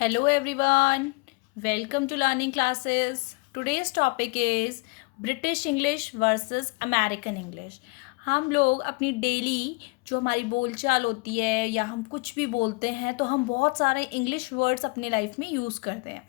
Hello everyone, welcome to learning classes. Today's topic is British English versus American English. हम लोग अपनी daily जो हमारी बोलचाल होती है या हम कुछ भी बोलते हैं तो हम बहुत सारे इंग्लिश वर्ड्स अपने लाइफ में यूज़ करते हैं.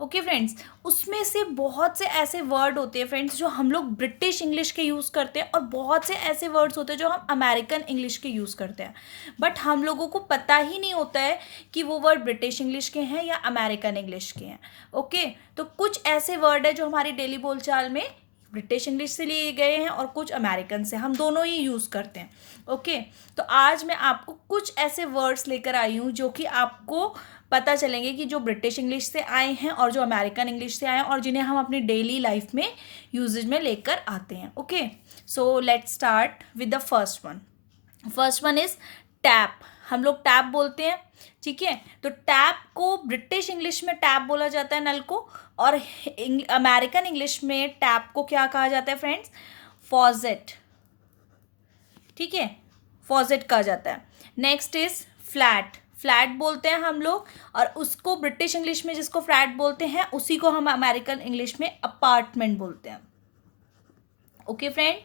ओके फ्रेंड्स, उसमें से बहुत से ऐसे वर्ड होते हैं फ्रेंड्स जो हम लोग ब्रिटिश इंग्लिश के यूज़ करते हैं और बहुत से ऐसे वर्ड्स होते हैं जो हम अमेरिकन इंग्लिश के यूज़ करते हैं. बट हम लोगों को पता ही नहीं होता है कि वो वर्ड ब्रिटिश इंग्लिश के हैं या अमेरिकन इंग्लिश के हैं. ओके, तो कुछ ऐसे वर्ड है जो हमारी डेली बोलचाल में ब्रिटिश इंग्लिश से लिए गए हैं और कुछ अमेरिकन से, हम दोनों ही यूज़ करते हैं. ओके, तो आज मैं आपको कुछ ऐसे वर्ड्स लेकर आई हूँ जो कि आपको पता चलेंगे कि जो ब्रिटिश इंग्लिश से आए हैं और जो अमेरिकन इंग्लिश से आए हैं और जिन्हें हम अपनी डेली लाइफ में यूजेज में लेकर आते हैं. Okay, so let's start with the first one is tap. हम लोग टैप बोलते हैं, ठीक है. तो टैप को ब्रिटिश इंग्लिश में टैप बोला जाता है, नल को, और अमेरिकन इंग्लिश में टैप को क्या कहा जाता है फ्रेंड्स? फॉजेट. ठीक है, फॉजेट कहा जाता है. Next is flat. फ्लैट बोलते हैं हम लोग, और उसको ब्रिटिश इंग्लिश में जिसको फ्लैट बोलते हैं उसी को हम अमेरिकन इंग्लिश में अपार्टमेंट बोलते हैं. Okay friend,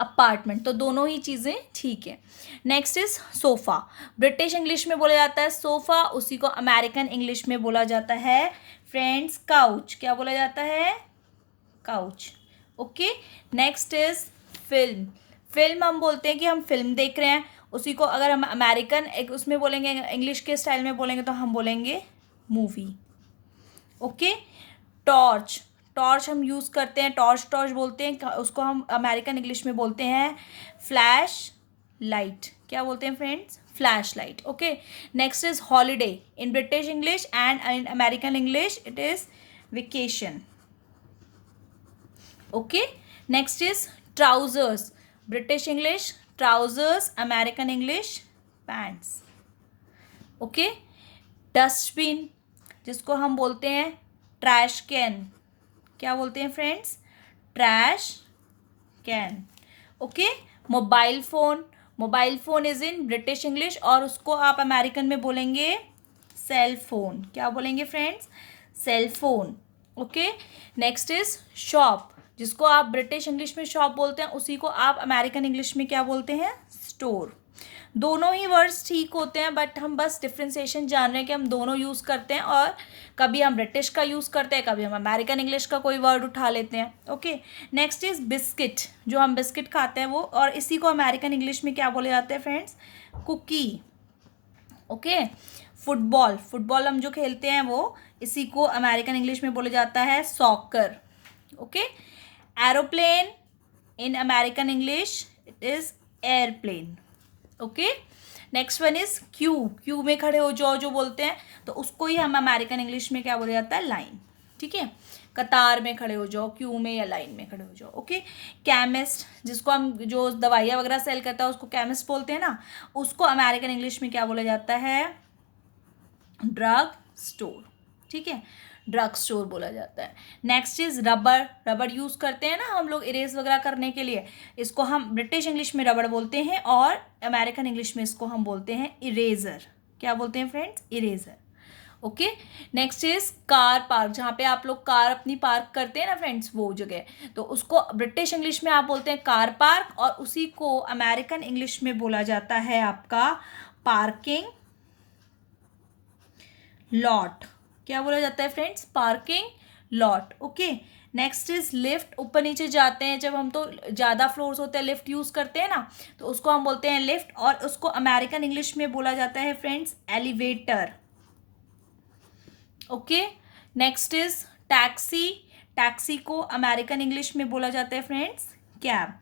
apartment. तो दोनों ही चीज़ें ठीक है. Next is sofa. British English में बोला जाता है सोफ़ा, उसी को अमेरिकन इंग्लिश में बोला जाता है फ्रेंड्स काउच. क्या बोला जाता है? Couch. Okay, next is film. Film हम बोलते हैं कि हम फिल्म देख रहे हैं, उसी को अगर हम अमेरिकन उसमें बोलेंगे, इंग्लिश के स्टाइल में बोलेंगे तो हम बोलेंगे मूवी. Okay, torch. टॉर्च हम यूज़ करते हैं, टॉर्च बोलते हैं, उसको हम अमेरिकन इंग्लिश में बोलते हैं फ्लैश लाइट. क्या बोलते हैं friends? Flash light. Okay, next is holiday. In British English and in American English it is vacation. Okay, next is trousers. British English trousers, American English pants. Okay, dustbin जिसको हम बोलते हैं trash can. क्या बोलते हैं friends? Trash can. Okay, mobile phone. Mobile phone is in British English और उसको आप अमेरिकन में बोलेंगे सेल फोन. क्या बोलेंगे friends? Cell phone. Okay, next is shop. जिसको आप ब्रिटिश इंग्लिश में शॉप बोलते हैं उसी को आप अमेरिकन इंग्लिश में क्या बोलते हैं? स्टोर. दोनों ही वर्ड्स ठीक होते हैं, बट हम बस डिफ्रेंसिएशन जान रहे हैं कि हम दोनों यूज़ करते हैं, और कभी हम ब्रिटिश का यूज़ करते हैं, कभी हम अमेरिकन इंग्लिश का कोई वर्ड उठा लेते हैं. Okay, next is biscuit. जो हम बिस्किट खाते हैं वो, और इसी को अमेरिकन इंग्लिश में क्या बोले जाते हैं friends? Cookie. Okay, football. Football हम जो खेलते हैं वो, इसी को अमेरिकन इंग्लिश में बोला जाता है soccer. Okay, aeroplane in American English it is airplane. Okay, next one is Q. Q में खड़े हो जाओ जो बोलते हैं, तो उसको ही हम अमेरिकन इंग्लिश में क्या बोला जाता है? लाइन. ठीक है, कतार में खड़े हो जाओ, क्यू में या लाइन में खड़े हो जाओ. Okay, chemist. जिसको हम जो दवाइयाँ वगैरह सेल करता है उसको केमिस्ट बोलते हैं ना, उसको अमेरिकन इंग्लिश में क्या बोला जाता है? Drug store. ठीक है, ड्रग स्टोर बोला जाता है. Next is rubber. Rubber use करते हैं ना हम लोग इरेज वगैरह करने के लिए, इसको हम ब्रिटिश इंग्लिश में रबर बोलते हैं और अमेरिकन इंग्लिश में इसको हम बोलते हैं इरेजर. क्या बोलते हैं friends? Eraser. Okay, next is car park. जहाँ पे आप लोग कार अपनी पार्क करते हैं ना फ्रेंड्स, वो जगह, तो उसको ब्रिटिश इंग्लिश में आप बोलते हैं कार पार्क, और उसी को अमेरिकन इंग्लिश में बोला जाता है आपका पार्किंग लॉट. क्या बोला जाता है friends? Parking lot. Okay, next is lift. ऊपर नीचे जाते हैं जब हम, तो ज़्यादा फ्लोर्स होते हैं, लिफ्ट यूज़ करते हैं ना, तो उसको हम बोलते हैं लिफ्ट, और उसको अमेरिकन इंग्लिश में बोला जाता है friends elevator. Okay, next is taxi. Taxi को अमेरिकन इंग्लिश में बोला जाता है friends cab.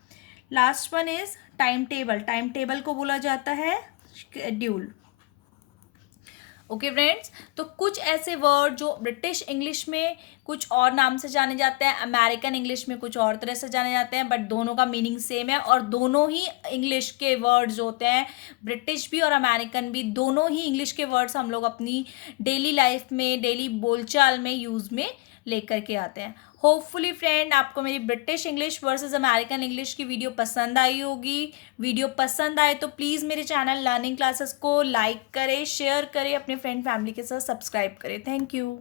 Last one is time table. Time table को बोला जाता है शेड्यूल. ओके फ्रेंड्स, तो कुछ ऐसे वर्ड जो ब्रिटिश इंग्लिश में कुछ और नाम से जाने जाते हैं, अमेरिकन इंग्लिश में कुछ और तरह से जाने जाते हैं, बट दोनों का मीनिंग सेम है, और दोनों ही इंग्लिश के वर्ड्स होते हैं, ब्रिटिश भी और अमेरिकन भी, दोनों ही इंग्लिश के वर्ड्स हम लोग अपनी डेली लाइफ में, डेली बोलचाल में यूज़ में लेकर के आते हैं। होपफुली फ्रेंड आपको मेरी British English versus American English की वीडियो पसंद आई होगी। वीडियो पसंद आए तो प्लीज़ मेरे चैनल लर्निंग क्लासेस को लाइक करें, शेयर करें, अपने फ्रेंड फैमिली के साथ सब्सक्राइब करें। Thank you.